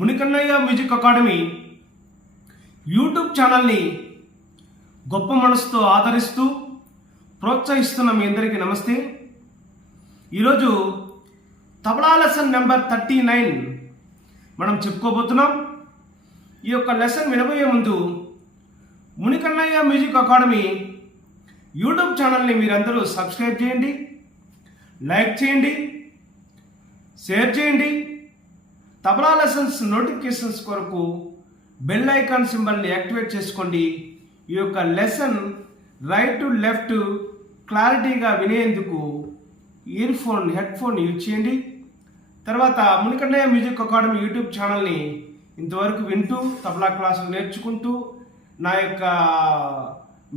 మునికన్నయ్య music academy YouTube ఛానల్ని గొప్ప మనసుతో ఆదరిస్తూ ప్రోత్సహిస్తున్న మీ అందరికీ నమస్తే. ఈరోజు తబలా లెసన్ నెంబర్ 39 మనం చెప్పుకోబోతున్నాం. ఈ యొక్క లెసన్ వినబోయే ముందు మునికన్నయ్య మ్యూజిక్ అకాడమీ యూట్యూబ్ ఛానల్ని మీరందరూ సబ్స్క్రైబ్ చేయండి, లైక్ చేయండి, షేర్ చేయండి. తబలా లెసన్స్ నోటిఫికేషన్స్ కొరకు బెల్ ఐకాన్ సింబల్ని యాక్టివేట్ చేసుకోండి. ఈ యొక్క లెసన్ రైట్ టు లెఫ్ట్ క్లారిటీగా వినేందుకు హెడ్ ఫోన్ యూజ్ చేయండి. తర్వాత మునికన్నయ్య మ్యూజిక్ అకాడమీ యూట్యూబ్ ఛానల్ని ఇంతవరకు వింటూ తబలా క్లాసులు నేర్చుకుంటూ నా యొక్క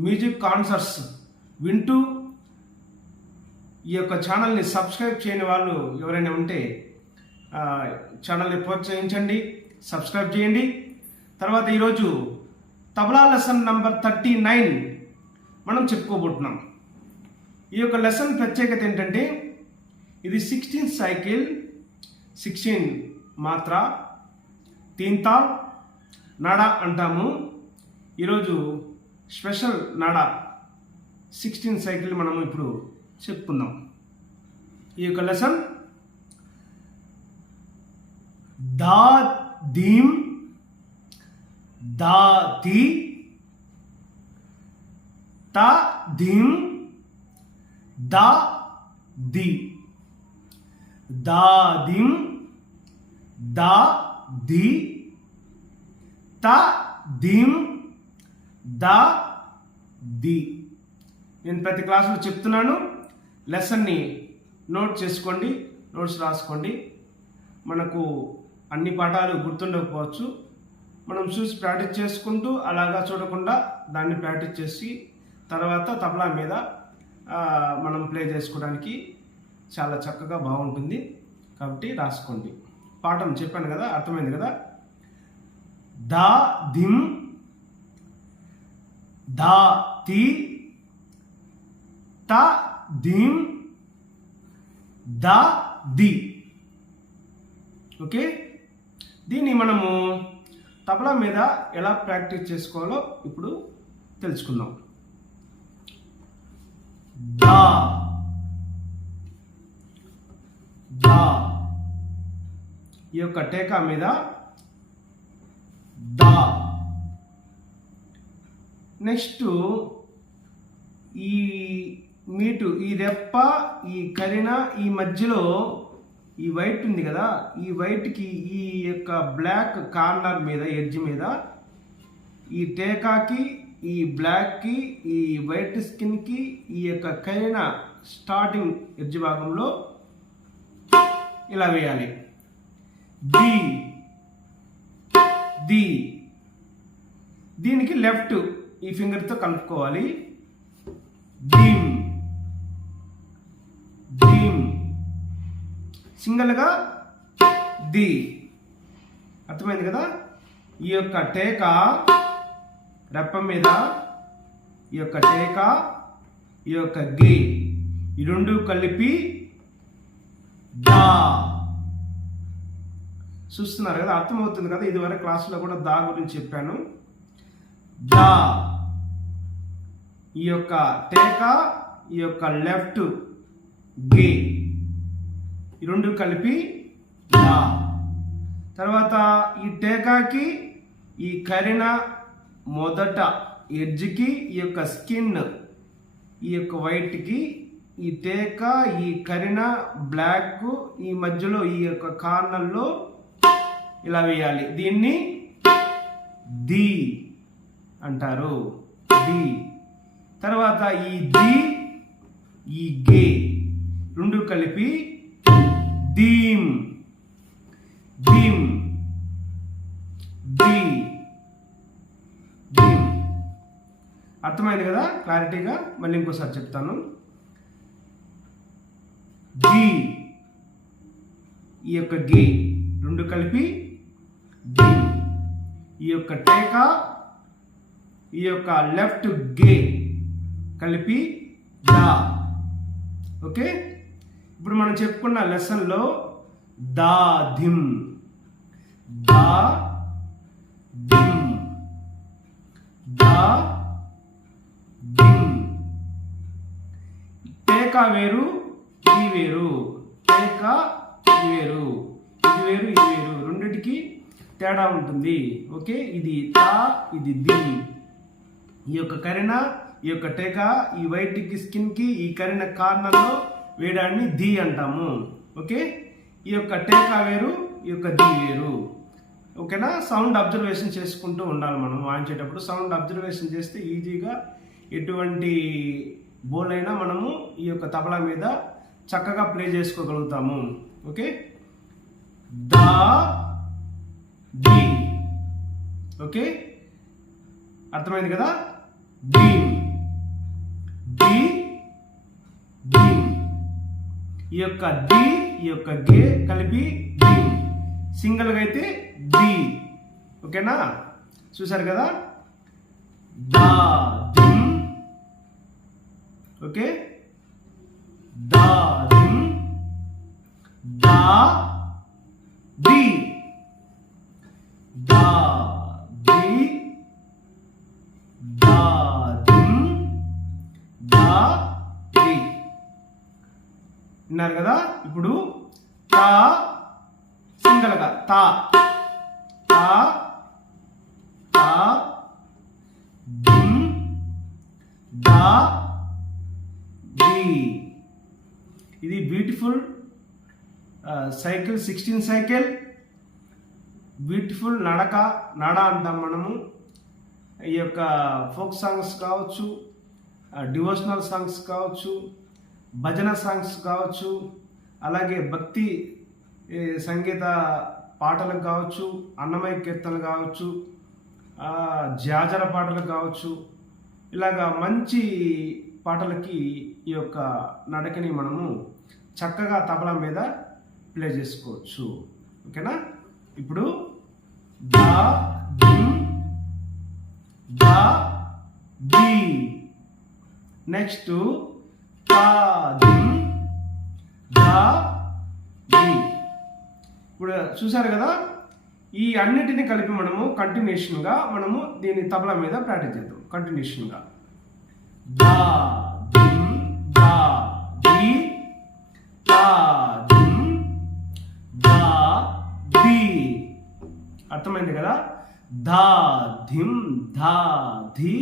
మ్యూజిక్ కాన్సర్ట్స్ వింటూ ఈ యొక్క ఛానల్ని సబ్స్క్రైబ్ చేయని వాళ్ళు ఎవరైనా ఉంటే ఛానల్ని ప్రోత్సహించండి, సబ్స్క్రైబ్ చేయండి. తర్వాత ఈరోజు తబలా లెసన్ నంబర్ 39 మనం చెప్పుకోబోతున్నాం. ఈ యొక్క లెసన్ ప్రత్యేకత ఏంటంటే ఇది 16 సైకిల్, 16 మాత్ర, 3 తాల్, నాడా అంటాము. ఈరోజు స్పెషల్ నాడా 16 సైకిల్ మనం ఇప్పుడు చెప్పుకుందాం. ఈ యొక్క లెసన్ దా ధీమ్, దా ధీ, తా ధీమ్, దా ధీ, దా ధీమ్, దా ధీ, తా ధీమ్, దా ధీ. నేను ప్రతి క్లాసులో చెప్తున్నాను. లెసన్ని నోట్ చేసుకోండి, నోట్స్ రాసుకోండి. మనకు అన్ని పాఠాలు గుర్తుండకపోవచ్చు. మనం చూసి ప్రాక్టీస్ చేసుకుంటూ అలాగా చూడకుండా దాన్ని ప్రాక్టీస్ చేసి తర్వాత తబలా మీద మనం ప్లే చేసుకోవడానికి చాలా చక్కగా బాగుంటుంది. కాబట్టి రాసుకోండి. పాఠం చెప్పాను కదా, అర్థమైంది కదా. దా ధిమ్, దా తి, తా ధీమ్, దా ది. ఓకే, దీన్ని మనము తబలా మీద ఎలా ప్రాక్టీస్ చేసుకోవాలో ఇప్పుడు తెలుసుకుందాం. దా, దా, ఈ యొక్క టేకా మీద దా. నెక్స్ట్ ఈ మీటు, ఈ రెప్ప, ఈ కరిన, ఈ మధ్యలో ఈ వైట్ ఉంది కదా, ఈ వైట్కి ఈ యొక్క బ్లాక్ కార్నర్ మీద, ఎడ్జ్ మీద, ఈ టేకాకి, ఈ బ్లాక్కి, ఈ వైట్ స్కిన్కి, ఈ యొక్క కరిన స్టార్టింగ్ ఎడ్జ్ భాగంలో ఇలా వేయాలి. ది, ది, దీనికి లెఫ్ట్ ఈ ఫింగర్తో కలుపుకోవాలి. ధీమ్, ధీమ్, సింగల్గా ది. అర్థమైంది కదా. ఈ యొక్క టేకా రెప్ప మీద, ఈ యొక్క టేకా, ఈ యొక్క గే, ఈ రెండు కలిపి దా. చూస్తున్నారు కదా, అర్థమవుతుంది కదా. ఇదివరకు క్లాసులో కూడా దా గురించి చెప్పాను. దా, ఈ యొక్క టేకా, ఈ యొక్క లెఫ్ట్ గే, ఈ రెండు కలిపి దా. తర్వాత ఈ టేకాకి, ఈ కరిన మొదట ఎడ్జ్కి, ఈ యొక్క స్కిన్, ఈ యొక్క వైట్కి, ఈ టేకా, ఈ కరిన బ్లాక్, ఈ మధ్యలో ఈ యొక్క కార్నర్లో ఇలా వేయాలి. దీన్ని ది అంటారు. ది. తర్వాత ఈ ది, ఈ గే రెండు కలిపి ధీమ్, ధీమ్, ది, ధీమ్. అర్థమైంది కదా క్లారిటీగా. మళ్ళీ ఇంకోసారి చెప్తాను. ది, ఈ యొక్క గే రెండు కలిపి ధీమ్, ఈ యొక్క టేకా, ఈ యొక్క లెఫ్ట్ గే కలిపి దా. ఓకే, ఇప్పుడు మనం చెప్పుకున్న లెసన్లో దా ధిమ్, దా టేకా వేరు, ఈ వేరు. టేకా వేరు, ఇది వేరు, ఇది వేరు. రెండిటికి తేడా ఉంటుంది. ఓకే, ఇది తా, ఇది ది. ఈ యొక్క కరిన, ఈ యొక్క టేకా, ఈ వైట్కి స్కిన్కి ఈ కరిన కార్నర్లో వేయడాన్ని ది అంటాము. ఓకే, ఈ యొక్క టేకా వేరు, ఈ యొక్క ది వేరు. ఓకేనా. సౌండ్ అబ్జర్వేషన్ చేసుకుంటూ ఉండాలి మనం వాయించేటప్పుడు. సౌండ్ అబ్జర్వేషన్ చేస్తే ఈజీగా ఎటువంటి బోల్ అయినా మనము ఈ యొక్క తబలా మీద చక్కగా ప్లే చేసుకోగలుగుతాము. ఓకే, దా, ది. ఓకే, అర్థమైంది కదా. దీమ్, ది, దీమ్. ఈ యొక్క ది, ఈ యొక్క గే కలిపి దీమ్. సింగిల్గా అయితే ది. ఓకేనా, చూసారు కదా. దా, దిమ్. ఓకే, దా, దిమ్, దా, ది, దా, ది, దా, దిమ్, దా, ది. విన్నారు కదా. ఇప్పుడు తా సింగల్గా తా, తా, తా, దిమ్, దా, ది. ఇది బ్యూటిఫుల్ సైకిల్, 16 సైకిల్. బ్యూటిఫుల్ నడక, నడ అంటాం మనము. ఈ యొక్క ఫోక్ సాంగ్స్ కావచ్చు, డివోషనల్ సాంగ్స్ కావచ్చు, భజన సాంగ్స్ కావచ్చు, అలాగే భక్తి సంగీత పాటలకు కావచ్చు, అన్నమయ్య కీర్తనలు కావచ్చు, జాజర పాటలకు కావచ్చు, ఇలాగా మంచి పాటలకి ఈ యొక్క నడకని మనము చక్కగా తబలా మీద ప్లే చేసుకోవచ్చు. ఓకేనా. ఇప్పుడు దా, దిమ్, దా, ది. నెక్స్ట్ తా, దిమ్, దా, ది. ఇప్పుడు చూసారు కదా. ఈ అన్నిటిని కలిపి మనము కంటిన్యూషన్గా మనము దీన్ని తబలా మీద ప్రాక్టీస్ చేద్దాం. కంటిన్యూషన్గా దా, దిమ్, దా, ది, తా, దిమ్, దా, ది. అర్థమైంది కదా. దా, ధిమ్, ధా, ధి,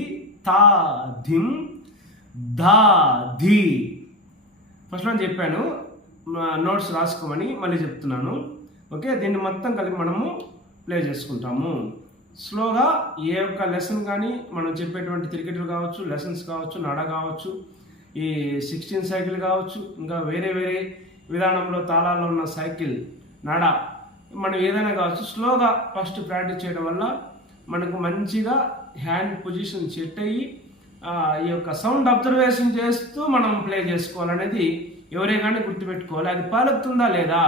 తా, ధిమ్, ధా, ధి. ఫస్ట్ అని చెప్పాను, నోట్స్ రాసుకోమని మళ్ళీ చెప్తున్నాను. ఓకే, దీన్ని మొత్తం కలిపి మనము ప్లే చేసుకుంటాము. స్లోగా ఏ ఒక్క లెసన్ కానీ మనం చెప్పేటువంటి క్రికెట్లు కావచ్చు, లెసన్స్ కావచ్చు, నడ కావచ్చు, ఈ 16 సైకిల్ కావచ్చు, ఇంకా వేరే వేరే విధానంలో తాళాల్లో ఉన్న సైకిల్, నడ, మనం ఏదైనా కావచ్చు, స్లోగా ఫస్ట్ ప్రాక్టీస్ చేయడం వల్ల మనకు మంచిగా హ్యాండ్ పొజిషన్ సెట్ అయ్యి ఈ యొక్క సౌండ్ అబ్జర్వేషన్ చేస్తూ మనం ప్లే చేసుకోవాలనేది ఎవరే కానీ గుర్తుపెట్టుకోవాలి. అది పాలుతుందా లేదా,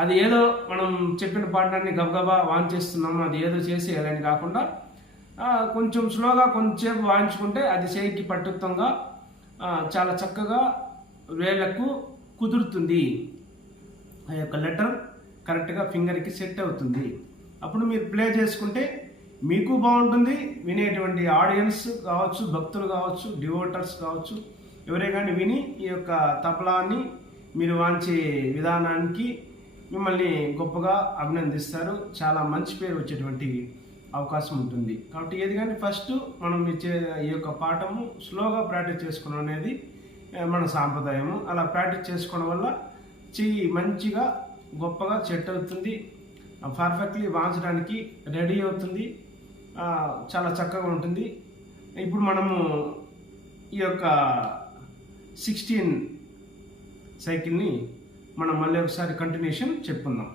అది ఏదో మనం చెప్పిన పాఠాన్ని గబగబా వాన్ చేస్తున్నాము, అది ఏదో చేసేయాలని కాకుండా కొంచెం స్లోగా కొంచెంసేపు వాయించుకుంటే అది చేయికి పట్టుత్వంగా చాలా చక్కగా వేళ్ళకు కుదురుతుంది. ఆ యొక్క లెటర్ కరెక్ట్గా ఫింగర్కి సెట్ అవుతుంది. అప్పుడు మీరు ప్లే చేసుకుంటే మీకు బాగుంటుంది, వినేటువంటి ఆడియన్స్ కావచ్చు, భక్తులు కావచ్చు, డివోటర్స్ కావచ్చు, ఎవరే కానీ విని ఈ యొక్క తబలాన్ని మీరు వాంచే విధానానికి మిమ్మల్ని గొప్పగా అభినందిస్తారు. చాలా మంచి పేరు వచ్చేటువంటి అవకాశం ఉంటుంది. కాబట్టి ఏది కానీ ఫస్ట్ మనం ఇచ్చే ఈ యొక్క పాఠము స్లోగా ప్రాక్టీస్ చేసుకోవడం అనేది మన సాంప్రదాయము. అలా ప్రాక్టీస్ చేసుకోవడం వల్ల చెయ్యి మంచిగా గొప్పగా సెట్ అవుతుంది, పర్ఫెక్ట్లీ వాంచడానికి రెడీ అవుతుంది, చాలా చక్కగా ఉంటుంది. ఇప్పుడు మనము ఈ యొక్క 16 సైకిల్ని మనం మళ్ళీ ఒకసారి కంటిన్యూషన్ చెప్పుకుందాం.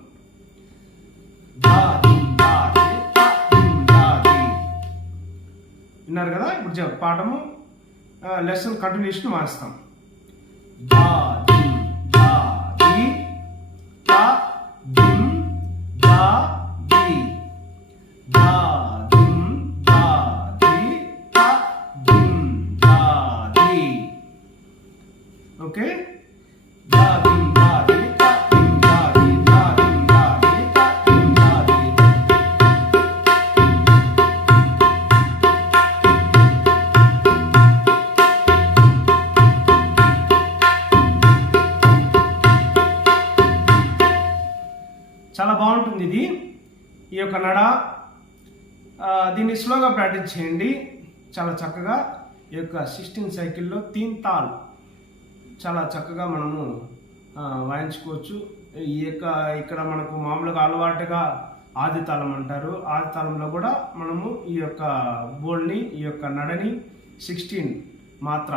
విన్నారు కదా. ఇప్పుడు పాఠము లెసన్ కంటిన్యూషన్ మారుస్తాం. దా, దిమ్, దా, ది, తా, దిమ్, దా, ది, దా, దిమ్, దా, ది, తా, దిమ్, దా, ది. ఓకే. దా, దిమ్, దా, ది, తా, దిమ్, దా, ది, దా, దిమ్, దా, ది, తా, దిమ్, దా, ది. ఈ యొక్క నడ దీన్ని స్లోగా ప్రాక్టీస్ చేయండి. చాలా చక్కగా ఈ యొక్క 16 సైకిల్లో 3 తాల్ చాలా చక్కగా మనము వాయించుకోవచ్చు. ఈ యొక్క ఇక్కడ మనకు మామూలుగా అలవాటుగా ఆది తాళం అంటారు. ఆది తాళంలో కూడా మనము ఈ యొక్క బోల్ని, ఈ యొక్క నడని 16 మాత్ర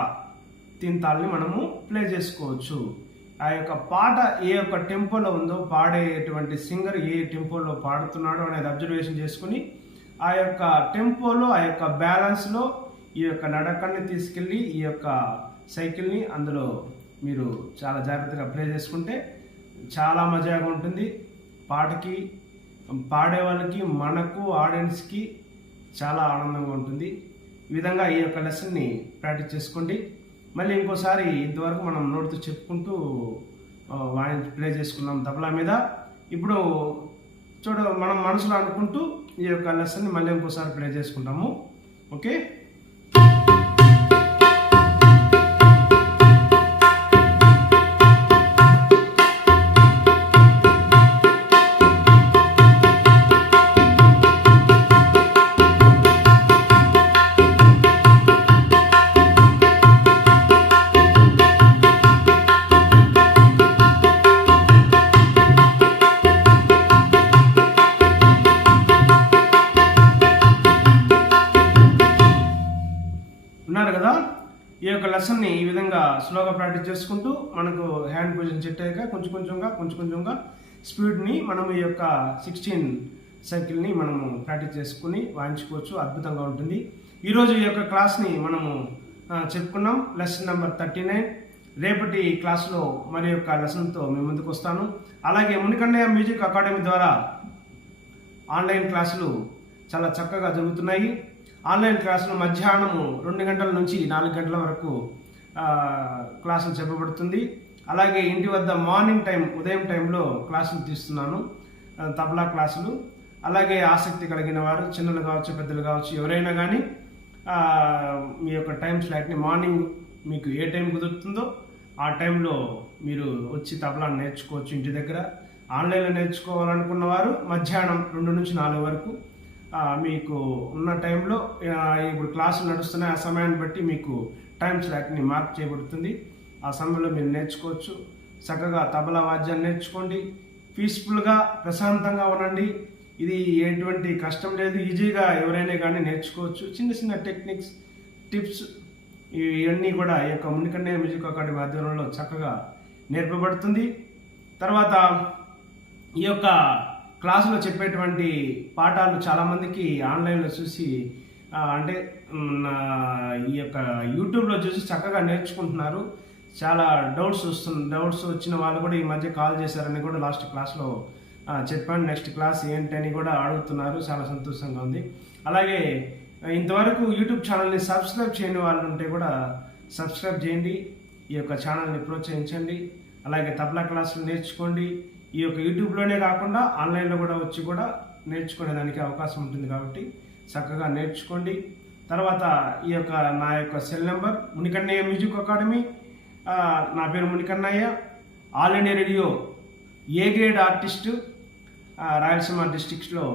3 తాల్ని మనము ప్లే చేసుకోవచ్చు. ఆ యొక్క పాట ఏ యొక్క టెంపోలో ఉందో, పాడేటువంటి సింగర్ ఏ టెంపోలో పాడుతున్నాడో అనేది అబ్జర్వేషన్ చేసుకుని ఆ యొక్క టెంపోలో, ఆ యొక్క బ్యాలెన్స్లో ఈ యొక్క నడకన్ని తీసుకెళ్ళి ఈ యొక్క సైకిల్ని అందులో మీరు చాలా జాగ్రత్తగా ప్లే చేసుకుంటే చాలా మజాగా ఉంటుంది. పాటకి, పాడే వాళ్ళకి, మనకు, ఆడియన్స్కి చాలా ఆనందంగా ఉంటుంది. ఈ విధంగా ఈ యొక్క లెసన్ని ప్రాక్టీస్ చేసుకోండి. మళ్ళీ ఇంకోసారి ఇంతవరకు మనం నోటితో చెప్పుకుంటూ ప్లే చేసుకున్నాం తబలా మీద. ఇప్పుడు మనం మనసులో అనుకుంటూ ఈ యొక్క లెసన్ని మళ్ళీ ఇంకోసారి ప్లే చేసుకుంటాము. ఓకే. ఉన్నారు కదా. ఈ యొక్క లెసన్ని ఈ విధంగా స్లోగా ప్రాక్టీస్ చేసుకుంటూ మనకు హ్యాండ్ పొజిషన్ సెట్ అయ్యాక కొంచెం కొంచెంగా స్పీడ్ని మనం ఈ యొక్క 16 సైకిల్ని మనము ప్రాక్టీస్ చేసుకుని వాయించుకోవచ్చు. అద్భుతంగా ఉంటుంది. ఈరోజు ఈ యొక్క క్లాస్ని మనము చెప్పుకున్నాం. Lesson number 39. రేపటి క్లాస్లో మరి యొక్క లెసన్తో మీ ముందుకు వస్తాను. అలాగే మునికన్నయ్య మ్యూజిక్ అకాడమీ ద్వారా ఆన్లైన్ క్లాసులు చాలా చక్కగా జరుగుతున్నాయి. ఆన్లైన్ క్లాసులు మధ్యాహ్నము 2 గంటల నుంచి 4 గంటల వరకు క్లాసులు చెప్పబడుతుంది. అలాగే ఇంటి వద్ద మార్నింగ్ టైం, ఉదయం టైంలో క్లాసులు తీస్తున్నాను, తబలా క్లాసులు. అలాగే ఆసక్తి కలిగిన వారు, చిన్నలు కావచ్చు, పెద్దలు కావచ్చు, ఎవరైనా కానీ మీ యొక్క టైం స్లాట్ని మార్నింగ్ మీకు ఏ టైం కుదురుతుందో ఆ టైంలో మీరు వచ్చి తబలా నేర్చుకోవచ్చు ఇంటి దగ్గర. ఆన్లైన్లో నేర్చుకోవాలనుకున్న వారు మధ్యాహ్నం 2 నుంచి 4 వరకు మీకు ఉన్న టైంలో, ఇప్పుడు క్లాసులు నడుస్తున్నాయి, ఆ సమయాన్ని బట్టి మీకు టైం స్లాట్ని మార్క్ చేయబడుతుంది. ఆ సమయంలో మీరు నేర్చుకోవచ్చు. చక్కగా తబలా వాద్యాన్ని నేర్చుకోండి. పీస్ఫుల్గా, ప్రశాంతంగా ఉండండి. ఇది ఎటువంటి కష్టం లేదు, ఈజీగా ఎవరైనా కానీ నేర్చుకోవచ్చు. చిన్న టెక్నిక్స్, టిప్స్ ఇవన్నీ కూడా ఈ యొక్క మునికన్నయ్య మ్యూజిక్ అకాడమీ ఆధ్వర్యంలో చక్కగా నేర్పబడుతుంది. తర్వాత ఈ యొక్క క్లాసులో చెప్పేటువంటి పాఠాలు చాలామందికి ఆన్లైన్లో చూసి అంటే ఈ యొక్క యూట్యూబ్లో చూసి చక్కగా నేర్చుకుంటున్నారు. చాలా డౌట్స్ వచ్చిన వాళ్ళు కూడా ఈ మధ్య కాల్ చేశారని కూడా లాస్ట్ క్లాస్లో చెప్పాను. నెక్స్ట్ క్లాస్ ఏంటని కూడా అడుగుతున్నారు. చాలా సంతోషంగా ఉంది. అలాగే ఇంతవరకు యూట్యూబ్ ఛానల్ని సబ్స్క్రైబ్ చేయని వాళ్ళు ఉంటే కూడా సబ్స్క్రైబ్ చేయండి. ఈ యొక్క ఛానల్ని ప్రోత్సహించండి. అలాగే తబలా క్లాసులు నేర్చుకోండి. ఈ యొక్క యూట్యూబ్లోనే కాకుండా ఆన్లైన్లో కూడా వచ్చి కూడా నేర్చుకునేదానికి అవకాశం ఉంటుంది కాబట్టి చక్కగా నేర్చుకోండి. తర్వాత ఈ యొక్క నా యొక్క cell number Munikannaiah music academy. నా పేరు Munikannaiah. All India Radio A grade artist, Rayalaseema డిస్ట్రిక్ట్స్లో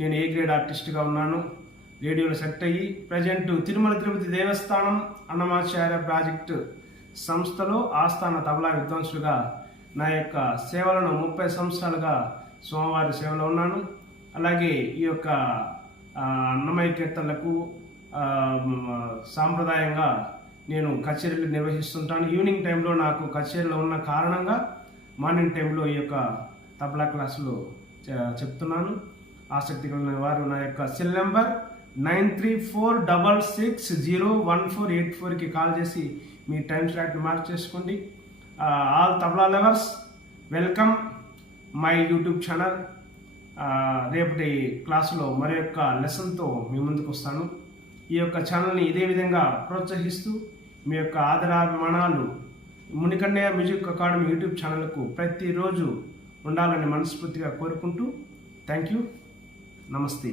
నేను ఏ గ్రేడ్ ఆర్టిస్ట్గా ఉన్నాను. రేడియోలో సెట్ అయ్యి ప్రజెంట్ తిరుమల తిరుపతి దేవస్థానం అన్నమాచార్య ప్రాజెక్టు సంస్థలో ఆస్థాన తబలా విద్వాంసులుగా నా యొక్క సేవలను 30 సంవత్సరాలుగా స్వామివారి సేవలో ఉన్నాను. అలాగే ఈ యొక్క అన్నమయ్య కీర్తనలకు సాంప్రదాయంగా నేను కచేరీలు నిర్వహిస్తుంటాను. ఈవినింగ్ టైంలో నాకు కచేరీలో ఉన్న కారణంగా మార్నింగ్ టైంలో ఈ యొక్క తబలా క్లాసులు చెప్తున్నాను. ఆసక్తి కలిగిన వారు నా యొక్క సెల్ నెంబర్ 9346601484కి కాల్ చేసి మీ టైం స్లాట్ని మార్క్ చేసుకోండి. All tabla lovers, welcome my YouTube channel. రేపటి క్లాసులో మరి యొక్క లెసన్తో మీ ముందుకు వస్తాను. ఈ యొక్క ఛానల్ని ఇదే విధంగా ప్రోత్సహిస్తూ మీ యొక్క ఆదరాభిమానాలు మునికన్నయ్య మ్యూజిక్ అకాడమీ యూట్యూబ్ ఛానల్కు ప్రతిరోజు ఉండాలని మనస్ఫూర్తిగా కోరుకుంటూ థ్యాంక్ యూ. నమస్తే.